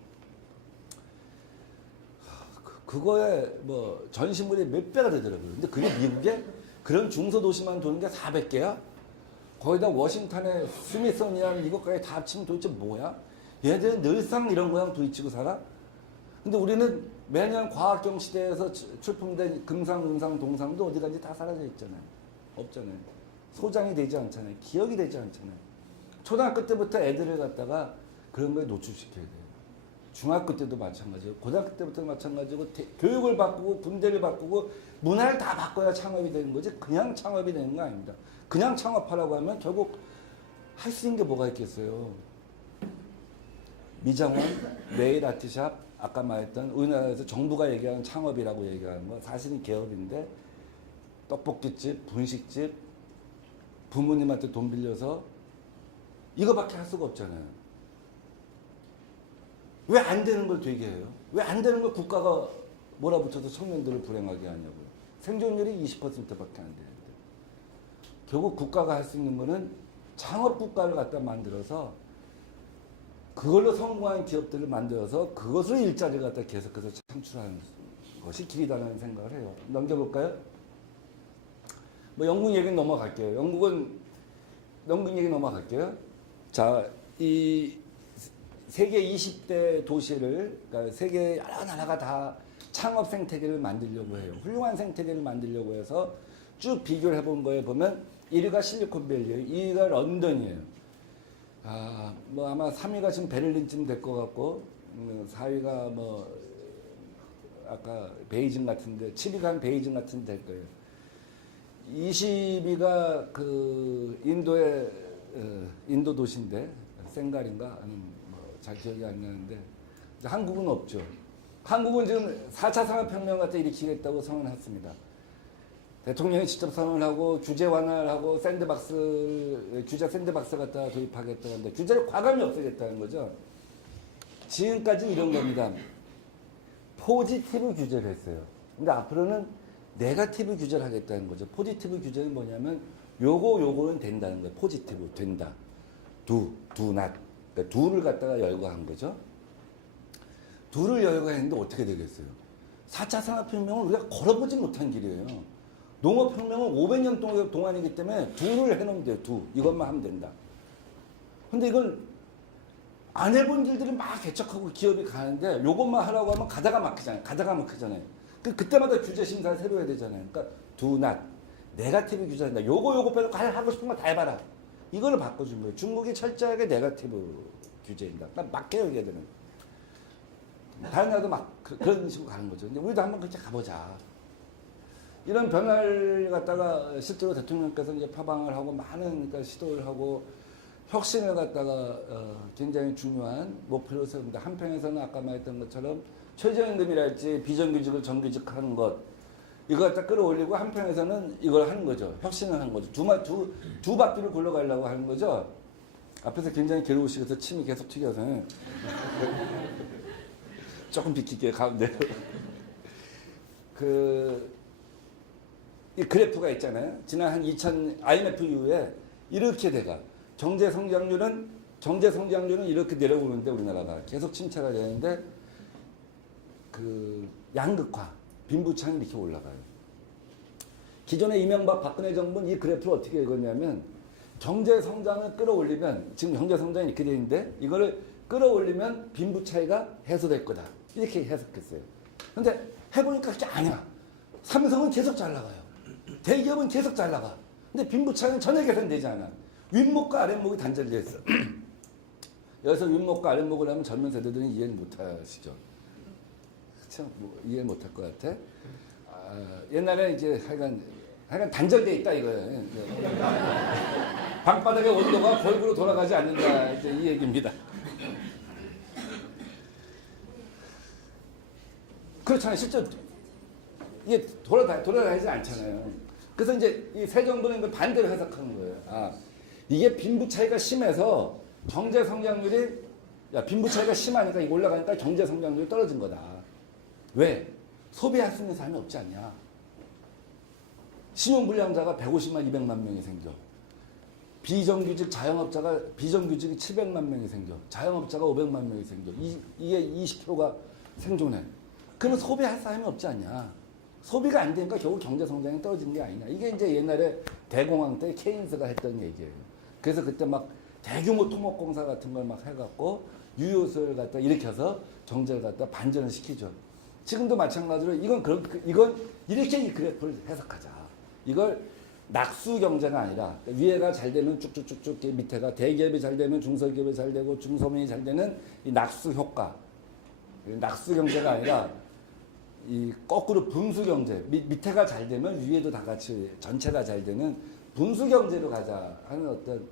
그거에 뭐 전시물이 몇 배가 되더라고요. 근데 그게 미국에 그런 중소도시만 도는 게 400개야? 거기다 워싱턴에 스미소니안 이것까지 다 합치면 도대체 뭐야? 얘네들은 늘상 이런 모양 부딪히고 살아? 근데 우리는 매년 과학경 시대에서 출품된 금상, 은상, 동상도 어디 간지 다 사라져 있잖아요. 없잖아요. 소장이 되지 않잖아요. 기억이 되지 않잖아요. 초등학교 때부터 애들을 갖다가 그런 거에 노출시켜야 돼요. 중학교 때도 마찬가지고 고등학교 때부터도 마찬가지고 교육을 바꾸고 군대를 바꾸고 문화를 다 바꿔야 창업이 되는 거지 그냥 창업이 되는 거 아닙니다. 그냥 창업하라고 하면 결국 할 수 있는 게 뭐가 있겠어요. 미장원, 네일 아트샵, 아까 말했던 우리나라에서 정부가 얘기하는 창업이라고 얘기하는 거 사실은 개업인데 떡볶이집, 분식집, 부모님한테 돈 빌려서 이거밖에 할 수가 없잖아요. 왜 안 되는 걸 되게 해요? 왜 안 되는 걸 국가가 몰아붙여서 청년들을 불행하게 하냐고요. 생존율이 20%밖에 안 되는데. 결국 국가가 할 수 있는 거는 창업 국가를 갖다 만들어서 그걸로 성공한 기업들을 만들어서 그것을 일자리를 갖다 계속해서 창출하는 것이 길이다라는 생각을 해요. 넘겨볼까요? 뭐 영국 얘기는 넘어갈게요. 영국 얘기 넘어갈게요. 자, 이 세계 20대 도시를, 그러니까 세계 여러 나라가 다 창업 생태계를 만들려고 해요. 훌륭한 생태계를 만들려고 해서 쭉 비교를 해본 거에 보면 1위가 실리콘밸리예요. 2위가 런던이에요. 뭐 아마 3위가 지금 베를린쯤 될 것 같고 4위가 뭐 아까 베이징 같은데 7위가 베이징 같은데 될 거예요. 20위가 그 인도의 인도 도시인데 생갈인가 아니면 뭐잘 기억이 안 나는데 한국은 없죠. 한국은 지금 4차 산업혁명 갖다 일으키겠다고 선언했습니다. 대통령이 직접 선언하고 규제 완화를 하고 규제 샌드박스 갖다 도입하겠다는데 규제를 과감히 없애겠다는 거죠. 지금까지 이런 겁니다. 포지티브 규제를 했어요. 근데 앞으로는 네거티브 규제를 하겠다는 거죠. 포지티브 규제는 뭐냐면 요거는 된다는 거예요. 포지티브 된다. not. 그러니까 do를 갖다가 열거한 거죠. do를 열거했는데 어떻게 되겠어요? 4차 산업혁명을 우리가 걸어보지 못한 길이에요. 농업혁명은 500년 동안이기 때문에 do를 해놓으면 돼요. do. 이것만 하면 된다. 근데 이걸 안 해본 일들이 막 개척하고 기업이 가는데 요것만 하라고 하면 가다가 막히잖아요. 그때마다 규제 심사를 새로 해야 되잖아요. 그러니까 do not. 네거티브 규제한다. 요거 빼고 하고 싶은 거 다 해봐라. 이거를 바꿔준 거예요. 중국이 철저하게 네거티브 규제입니다. 그러니까 막혀요, 얘들은. 다른 나라도 막 그런 식으로 가는 거죠. 근데 우리도 한번 그렇게 가보자. 이런 변화를 갖다가 실제로 대통령께서 이제 표방을 하고 많은 그러니까 시도를 하고 혁신을 갖다가 굉장히 중요한 목표로 세웁니다. 한편에서는 아까 말했던 것처럼 최저임금이랄지 비정규직을 정규직하는 것 이거 갖다 끌어올리고 한편에서는 이걸 하는 거죠. 혁신을 하는 거죠. 두 바퀴를 굴러가려고 하는 거죠. 앞에서 굉장히 괴로우시겠어 침이 계속 튀겨서 조금 비킬게요. 가운데로. 이 그래프가 있잖아요. 지난 한 IMF 이후에 이렇게 돼가. 경제 성장률은 이렇게 내려오는데 우리나라가 계속 침체가 되는데 그 양극화, 빈부창이 이렇게 올라가요. 기존의 이명박 박근혜 정부는 이 그래프를 어떻게 읽었냐면 경제 성장을 끌어올리면 지금 경제 성장이 이렇게 되는데 이거를 끌어올리면 빈부 차이가 해소될 거다. 이렇게 해석했어요. 근데 해보니까 그게 아니야. 삼성은 계속 잘 나가요. 대기업은 계속 잘 나가. 근데 빈부 차이는 전혀 개선되지 않아. 윗목과 아랫목이 단절되어 있어. 여기서 윗목과 아랫목을 하면 젊은 세대들은 이해를 못 하시죠. 그렇죠? 뭐 이해 못 할 것 같아. 옛날에 이제 하여간 단절되어 있다 이거예요. 방바닥의 온도가 골고루 돌아가지 않는다. 이제 이 얘기입니다. 그렇잖아요. 실제 이게 돌아다니지 않잖아요. 그래서 이제 이 새 정부는 이걸 반대로 해석하는 거예요. 이게 빈부 차이가 심해서 경제 성장률이 빈부 차이가 심하니까 이거 올라가니까 경제 성장률이 떨어진 거다. 왜? 소비할 수 있는 사람이 없지 않냐. 신용불량자가 150만 200만 명이 생겨. 비정규직이 700만 명이 생겨. 자영업자가 500만 명이 생겨. 이게 20%가 생존해. 그러면 소비할 사람이 없지 않냐. 소비가 안 되니까 결국 경제 성장이 떨어진 게 아니냐. 이게 이제 옛날에 대공황 때 케인스가 했던 얘기예요. 그래서 그때 막 대규모 토목공사 같은 걸 막 해갖고 유효소를 갖다 일으켜서 경제를 갖다 반전을 시키죠. 지금도 마찬가지로 이건 이렇게 이 그래프를 해석하자. 이걸 낙수 경제가 아니라 위에가 잘 되면 쭉쭉쭉쭉 밑에가 대기업이 잘 되면 중소기업이 잘 되고 중소민이 잘 되는 이 낙수 효과. 낙수 경제가 아니라 이 거꾸로 분수 경제. 밑에가 잘 되면 위에도 다 같이 전체가 잘 되는 분수 경제로 가자 하는 어떤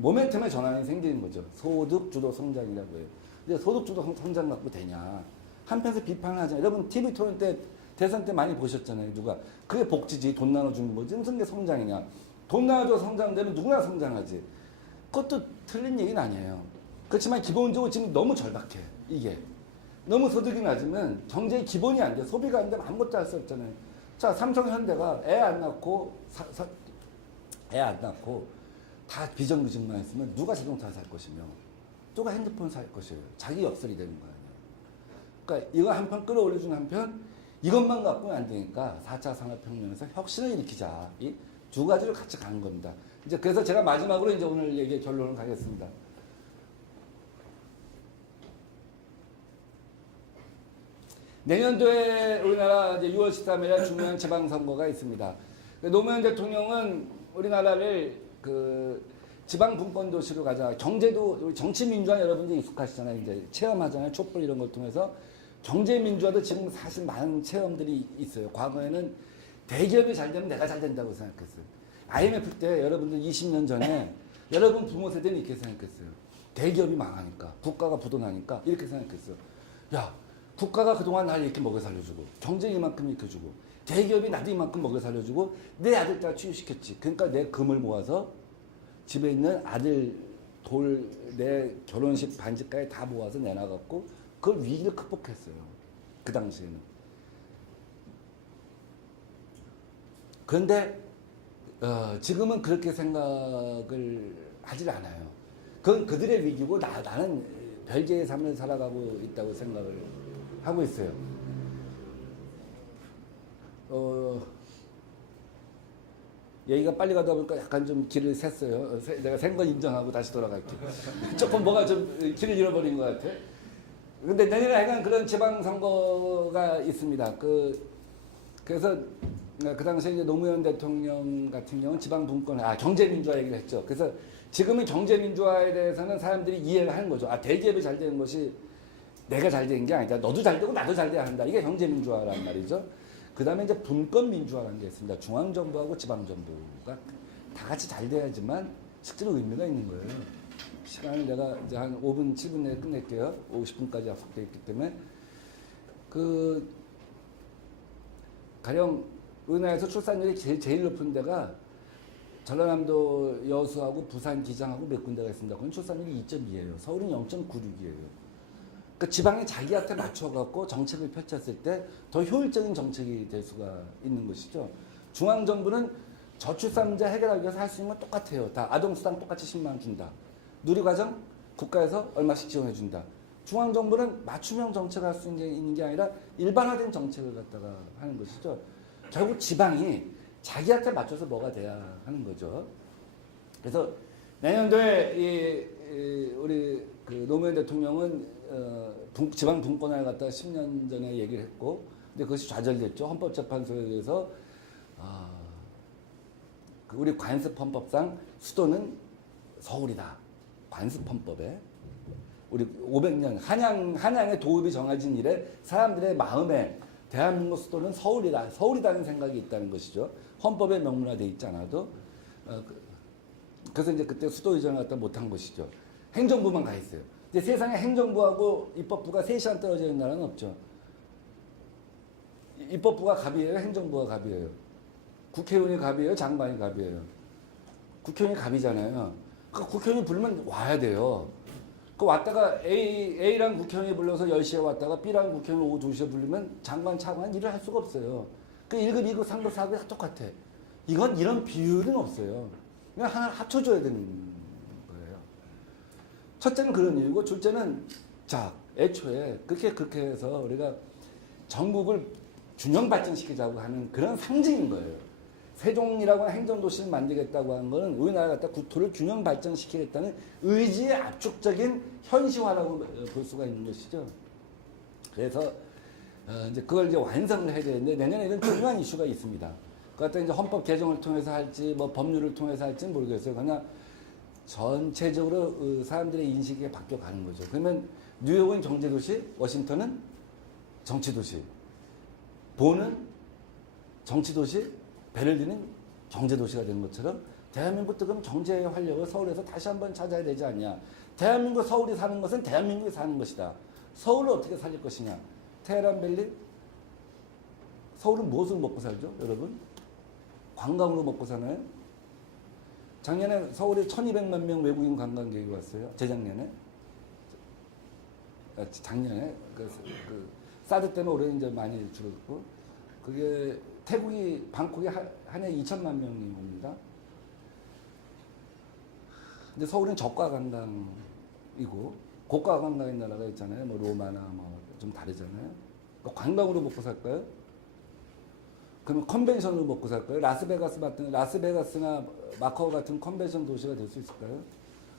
모멘텀의 전환이 생기는 거죠. 소득 주도 성장이라고 해요. 근데 소득 주도 성장 갖고 되냐? 한편에서 비판을 하잖아요. 여러분 TV 토론 때 대선 때 많이 보셨잖아요. 누가 그게 복지지 돈 나눠주는 거지 무슨 게 성장이냐? 돈 나눠줘 성장되면 누구나 성장하지. 그것도 틀린 얘기는 아니에요. 그렇지만 기본적으로 지금 너무 절박해. 이게 너무 소득이 낮으면 경제의 기본이 안 돼. 소비가 안 되면 아무것도 할 수 없잖아요. 자, 삼성현대가 애 안 낳고 다 비정규직만 했으면 누가 자동차 살 것이며 누가 핸드폰 살 것이에요. 자기 역설이 되는 거 아니에요. 그러니까 이거 한편 끌어올려주는 한편 이것만 갖고는 안 되니까 4차 산업혁명에서 혁신을 일으키자. 이 두 가지를 같이 가는 겁니다. 이제 그래서 제가 마지막으로 이제 오늘 얘기의 결론을 가겠습니다. 내년도에 우리나라 이제 6월 13일에 중요한 지방선거가 있습니다. 노무현 대통령은 우리나라를 지방 분권 도시로 가자. 경제도 우리 정치 민주화 여러분들 익숙하시잖아요. 이제 체험하잖아요. 촛불 이런 걸 통해서 경제 민주화도 지금 사실 많은 체험들이 있어요. 과거에는 대기업이 잘 되면 내가 잘 된다고 생각했어요. IMF 때 여러분들 20년 전에 여러분 부모 세대는 이렇게 생각했어요. 대기업이 망하니까 국가가 부도나니까 이렇게 생각했어요. 야, 국가가 그동안 날 이렇게 먹여 살려주고 경쟁 이만큼 일으켜주고 대기업이 나도 이만큼 먹여 살려주고 내 아들 딸 취직시켰지. 그러니까 내 금을 모아서 집에 있는 아들 돌 내 결혼식 반지까지 다 모아서 내놔갖고 그걸 위기를 극복했어요. 그 당시에는. 그런데 지금은 그렇게 생각을 하질 않아요. 그건 그들의 위기고 나는 별개의 삶을 살아가고 있다고 생각을 하고 있어요. 얘기가 빨리 가다 보니까 약간 좀 길을 샜어요. 내가 샌 건 인정하고 다시 돌아갈게. 조금 뭐가 좀 길을 잃어버린 것 같아. 근데 내년에 하여간 그런 지방선거가 있습니다. 그래서 그 당시에 이제 노무현 대통령 같은 경우는 지방분권, 경제민주화 얘기를 했죠. 그래서 지금은 경제민주화에 대해서는 사람들이 이해를 하는 거죠. 대기업이 잘 되는 것이 내가 잘 되는 게 아니다. 너도 잘 되고 나도 잘 돼야 한다. 이게 경제민주화란 말이죠. 그 다음에 이제 분권민주화라는 게 있습니다. 중앙정부하고 지방정부가 다 같이 잘 돼야지만 실제로 의미가 있는 거예요. 시간을 내가 이제 한 5분, 7분 내에 끝낼게요. 50분까지 약속되어 있기 때문에. 가령 은하에서 출산율이 제일 높은 데가 전라남도 여수하고 부산 기장하고 몇 군데가 있습니다. 그건 출산율이 2.2예요. 서울은 0.96이에요. 그러니까 지방이 자기한테 맞춰갖고 정책을 펼쳤을 때 더 효율적인 정책이 될 수가 있는 것이죠. 중앙정부는 저출산 문제 해결하기 위해서 할 수 있는 건 똑같아요. 다 아동수당 똑같이 10만 원 준다. 누리과정 국가에서 얼마씩 지원해준다. 중앙정부는 맞춤형 정책을 할 수 있는 게 아니라 일반화된 정책을 갖다가 하는 것이죠. 결국 지방이 자기한테 맞춰서 뭐가 돼야 하는 거죠. 그래서 내년도에 우리 노무현 대통령은 지방 분권을 갖다 10년 전에 얘기를 했고, 근데 그것이 좌절됐죠. 헌법재판소에 의해서 우리 관습헌법상 수도는 서울이다. 관습헌법에 우리 500년 한양의 도읍이 정해진 이래 사람들의 마음에 대한민국 수도는 서울이라는 생각이 있다는 것이죠. 헌법에 명문화되어 있지 않아도. 그래서 이제 그때 수도 이전을 갖다 못한 것이죠. 행정부만 가 있어요. 근데 세상에 행정부하고 입법부가 3시간 떨어져 있는 나라는 없죠. 입법부가 갑이에요? 행정부가 갑이에요? 국회의원이 갑이에요? 장관이 갑이에요? 국회의원이 갑이잖아요. 그러니까 국회의원이 부르면 와야 돼요. 그 왔다가 A랑 국회의원이 불러서 10시에 왔다가 B랑 국회의원이 오후 2시에 부르면 장관, 차관은 일을 할 수가 없어요. 그 1급, 2급, 3급, 4급이 다 똑같아. 이런 비율은 없어요. 그냥 하나 합쳐줘야 되는 거예요. 첫째는 그런 이유고, 둘째는 애초에 그렇게 해서 우리가 전국을 균형 발전시키자고 하는 그런 상징인 거예요. 세종이라고 하는 행정도시를 만들겠다고 하는 것은 우리나라 갖다 국토를 균형 발전시키겠다는 의지의 압축적인 현시화라고 볼 수가 있는 것이죠. 그래서 이제 그걸 이제 완성을 해야 되는데 내년에 이런 중요한 이슈가 있습니다. 그것도 이제 헌법 개정을 통해서 할지 뭐 법률을 통해서 할지는 모르겠어요. 그러나 전체적으로 사람들의 인식이 바뀌어 가는 거죠. 그러면 뉴욕은 경제도시, 워싱턴은 정치도시, 본은 정치도시, 베를린은 경제도시가 되는 것처럼 대한민국도 그럼 경제의 활력을 서울에서 다시 한번 찾아야 되지 않냐. 대한민국 서울이 사는 것은 대한민국이 사는 것이다. 서울을 어떻게 살릴 것이냐. 테헤란밸리? 서울은 무엇을 먹고 살죠, 여러분? 관광으로 먹고 사나요? 작년에 서울에 1200만 명 외국인 관광객이 왔어요. 재작년에. 작년에. 사드 때는 올해 이제 많이 줄었고. 그게 태국이, 방콕이 한 해 2천만 명이 옵니다. 근데 서울은 저가 관광이고, 고가 관광인 나라가 있잖아요. 뭐 로마나 뭐 좀 다르잖아요. 관광으로 먹고 살까요? 그러면 컨벤션으로 먹고 살까요? 라스베가스나 마카오 같은 컨벤션 도시가 될 수 있을까요?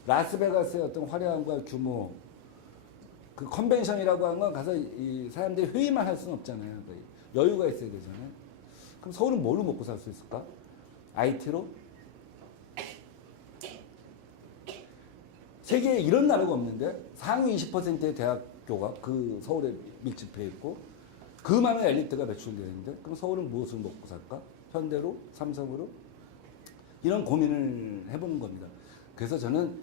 라스베가스의 어떤 화려함과 규모, 그 컨벤션이라고 하는 건 가서 이 사람들이 회의만 할 수는 없잖아요. 여유가 있어야 되잖아요. 그럼 서울은 뭘로 먹고 살 수 있을까? IT로? 세계에 이런 나라가 없는데 상위 20%의 대학교가 그 서울에 밀집해 있고 그 많은 엘리트가 배출되어 있는데 그럼 서울은 무엇을 먹고 살까? 현대로? 삼성으로? 이런 고민을 해보는 겁니다. 그래서 저는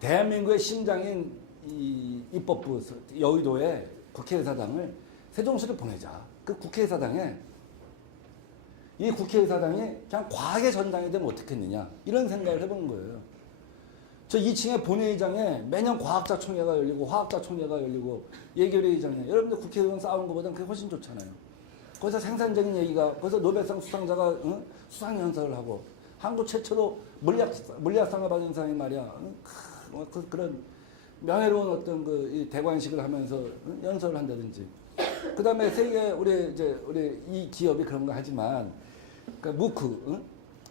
대한민국의 심장인 이 입법부 여의도에 국회의사당을 세종시로 보내자. 그 국회의사당에 이 국회의사당이 그냥 과학의 전당이 되면 어떻겠느냐 이런 생각을 해보는 거예요. 저 2층에 본회의장에 매년 과학자 총회가 열리고 화학자 총회가 열리고 예결위의장에 여러분들 국회의원 싸우는 것보다는 그게 훨씬 좋잖아요. 거기서 생산적인 얘기가 거기서 노벨상 수상자가 수상 연설을 하고 한국 최초로 물리학상을 받은 사람이 말이야 그런 명예로운 어떤 이 대관식을 하면서 연설을 한다든지 그 다음에 세계 우리 이 기업이 그런 거 하지만 그러니까 무크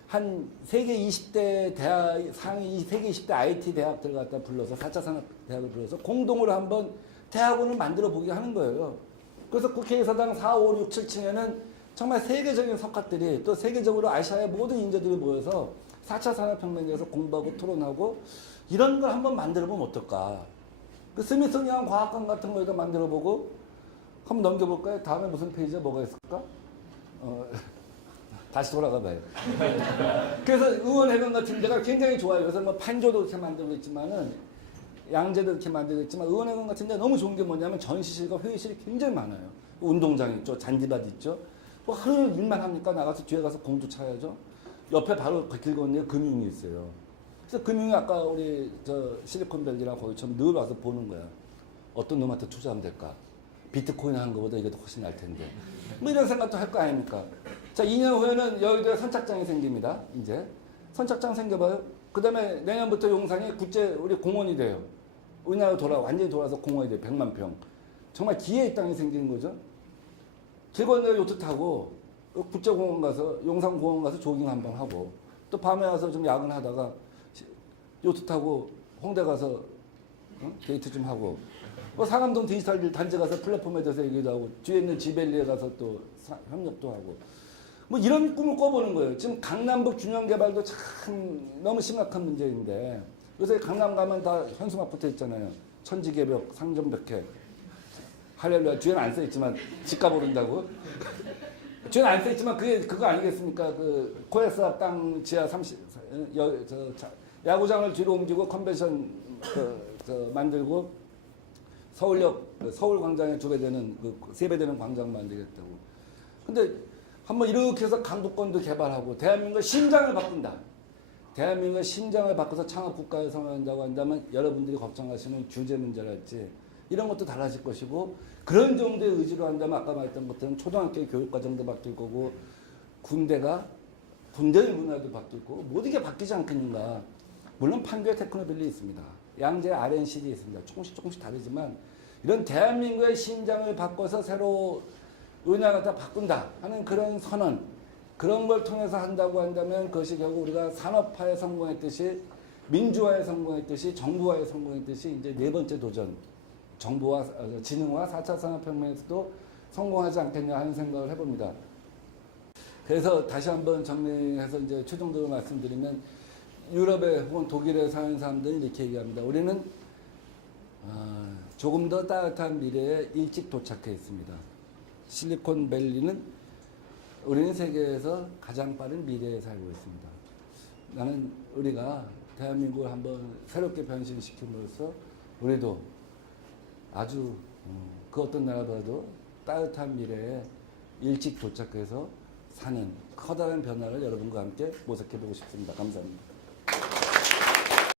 한 세계 20대 대학 상위 세계 20대 IT 대학들 갖다 불러서 4차 산업 대학을 불러서 공동으로 한번 대학원을 만들어 보게 하는 거예요. 그래서 국회의사당 4, 5, 6, 7층에는 정말 세계적인 석학들이 또 세계적으로 아시아의 모든 인재들이 모여서 4차 산업혁명에 대해서 공부하고 토론하고 이런 걸 한번 만들어 보면 어떨까. 그 스미소니안 과학관 같은 거에다 만들어 보고 한번 넘겨볼까요? 다음에 무슨 페이지에 뭐가 있을까? 다시 돌아가 봐요. 그래서 의원회관 같은 데가 굉장히 좋아요. 그래서 뭐 판조도 이렇게 만들고 있지만은 양재도 이렇게 만들고 있지만 의원회관 같은 데 너무 좋은 게 뭐냐면 전시실과 회의실이 굉장히 많아요. 운동장 있죠. 잔디밭 있죠. 뭐 하루 일만 합니까? 나가서 뒤에 가서 공도 차야죠. 옆에 바로 길 건너에 금융이 있어요. 그래서 금융이 아까 우리 실리콘밸리랑 거기처럼 늘 와서 보는 거야. 어떤 놈한테 투자하면 될까? 비트코인 하는 것보다 이게 더 훨씬 날 텐데. 뭐 이런 생각도 할 거 아닙니까? 자, 2년 후에는 여의도에 선착장이 생깁니다. 이제. 선착장 생겨봐요. 그 다음에 내년부터 용산이 우리 공원이 돼요. 우리나라 완전히 돌아서 공원이 돼요. 100만 평. 정말 기회의 땅이 생기는 거죠. 길 건너에 요트 타고, 국제공원 가서, 용산공원 가서 조깅 한번 하고, 또 밤에 와서 좀 야근하다가 요트 타고 홍대 가서 데이트 좀 하고, 뭐 상암동 디지털 단지 가서 플랫폼에 대해서 얘기도 하고, 뒤에 있는 지벨리에 가서 또 협력도 하고, 뭐 이런 꿈을 꿔보는 거예요. 지금 강남북 균형 개발도 참 너무 심각한 문제인데, 요새 강남 가면 다 현수막 붙어 있잖아요. 천지개벽, 상점백회. 할렐루야. 뒤에는 안 써있지만, 집값 오른다고. 뒤에는 안 써있지만, 그거 아니겠습니까? 코에스 땅 지하 30, 야구장을 뒤로 옮기고 컨벤션 만들고, 서울역, 서울광장에 2배 되는, 3배 되는 광장 만들겠다고. 근데 한번 이렇게 해서 강북권도 개발하고, 대한민국의 심장을 바꾼다. 대한민국의 심장을 바꿔서 창업국가에 성한다고 한다면 여러분들이 걱정하시는 규제 문제랄지 이런 것도 달라질 것이고, 그런 정도의 의지로 한다면 아까 말했던 것처럼 초등학교 교육과정도 바뀔 거고, 군대의 문화도 바뀔 거고, 모든 게 바뀌지 않겠는가. 물론 판교에 테크노밸리 있습니다. 양재 RNC도 있습니다. 조금씩 다르지만 이런 대한민국의 심장을 바꿔서 새로 우리나라가 다 바꾼다 하는 그런 선언, 그런 걸 통해서 한다고 한다면 그것이 결국 우리가 산업화에 성공했듯이 민주화에 성공했듯이 정부화에 성공했듯이 이제 4번째 도전, 정부와 지능화 4차 산업혁명에서도 성공하지 않겠냐 하는 생각을 해봅니다. 그래서 다시 한번 정리해서 이제 최종적으로 말씀드리면 유럽에 혹은 독일에 사는 사람들은 이렇게 얘기합니다. 우리는 조금 더 따뜻한 미래에 일찍 도착해 있습니다. 실리콘밸리는 우리는 세계에서 가장 빠른 미래에 살고 있습니다. 나는 우리가 대한민국을 한번 새롭게 변신시킴으로써 우리도 아주 그 어떤 나라보다도 따뜻한 미래에 일찍 도착해서 사는 커다란 변화를 여러분과 함께 모색해보고 싶습니다. 감사합니다.